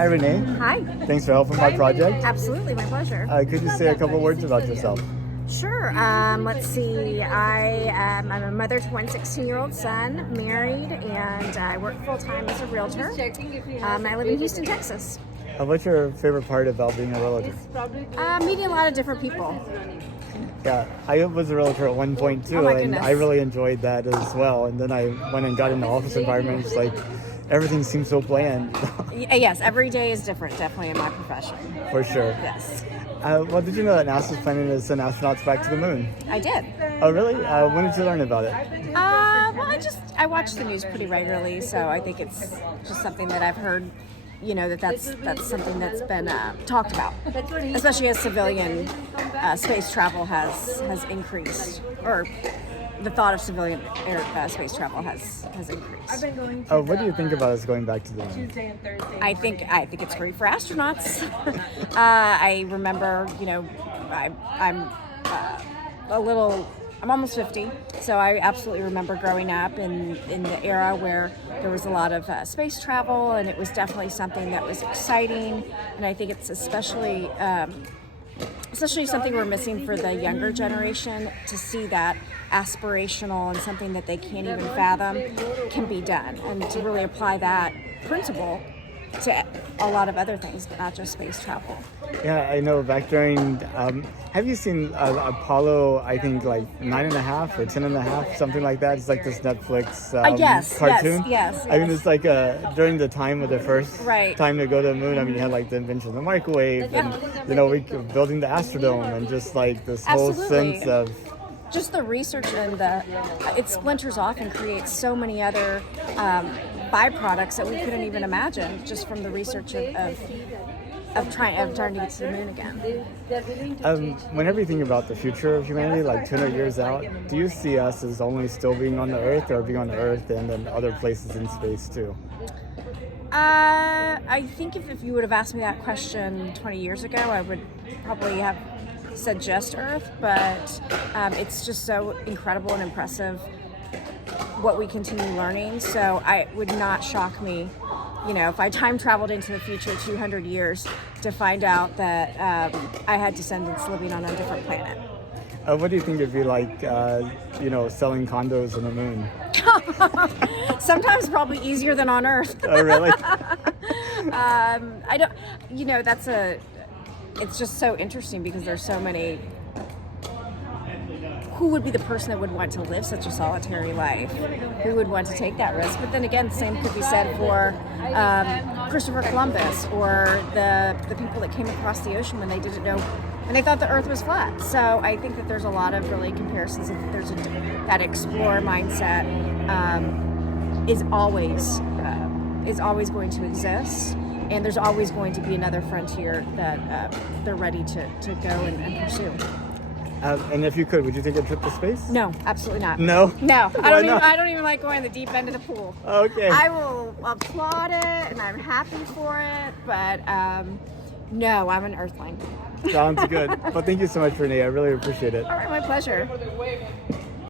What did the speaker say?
Hi, Rene. Hi. Thanks for helping my project. Absolutely, my pleasure. Could you say a couple words about yourself? Sure. Let's see. I'm a mother to one 16-year-old son, married, and I work full-time as a realtor. I live in Houston, Texas. What's your favorite part about being a realtor? Meeting a lot of different people. Yeah, I was a realtor at one point too, Oh my and goodness. I really enjoyed that as well. And then I went and got in the office environment. It's like everything seems so bland. Yes, every day is different, definitely in my profession. For sure. Yes, Well, did you know that NASA's planning to send astronauts back to the moon? I did. Oh, really? When did you learn about it? Well, I watch the news pretty regularly, so I think it's just something that I've heard. You know that's something that's been talked about, especially as civilian space travel has increased, or the thought of civilian space travel has increased. What do you think about us going back to the moon? I think it's great for astronauts. I remember, I'm almost 50, so I absolutely remember growing up in the era where there was a lot of space travel, and it was definitely something that was exciting, and I think it's especially something we're missing for the younger generation, to see that aspirational and something that they can't even fathom can be done, and to really apply that principle to a lot of other things, not just space travel. Yeah, I know. Back during, have you seen Apollo? I think like 9.5 or 10.5, something like that. It's like this Netflix cartoon. Yes. I mean, it's like during the time of the first Right. time to go to the moon. I mean, you had like the invention of the microwave, and we building the Astrodome, and just like this whole Absolutely. sense of. Just the research and it splinters off and creates so many other byproducts that we couldn't even imagine, just from the research of trying to get to the moon again. Whenever you think about the future of humanity, like 200 years out, do you see us as only still being on the Earth, or being on the Earth and then other places in space too? I think if you would have asked me that question 20 years ago, I would probably have said just Earth, but it's just so incredible and impressive what we continue learning. So it would not shock me, if I time traveled into the future 200 years to find out that I had descendants living on a different planet. What do you think it'd be like, selling condos on the moon? Sometimes probably easier than on Earth. Oh, really? I don't, it's just so interesting because there's so many. Who would be the person that would want to live such a solitary life? Who would want to take that risk? But then again, the same could be said for Christopher Columbus, or the people that came across the ocean when they didn't know, and they thought the Earth was flat. So I think that there's a lot of really comparisons. There's that explorer mindset is always going to exist. And there's always going to be another frontier that they're ready to go and pursue. And if you could, would you take a trip to space? No, absolutely not. No? No, Why not? I don't even like going in the deep end of the pool. Okay. I will applaud it, and I'm happy for it, but no, I'm an earthling. Sounds good. Well, thank you so much, Rene. I really appreciate it. All right, my pleasure.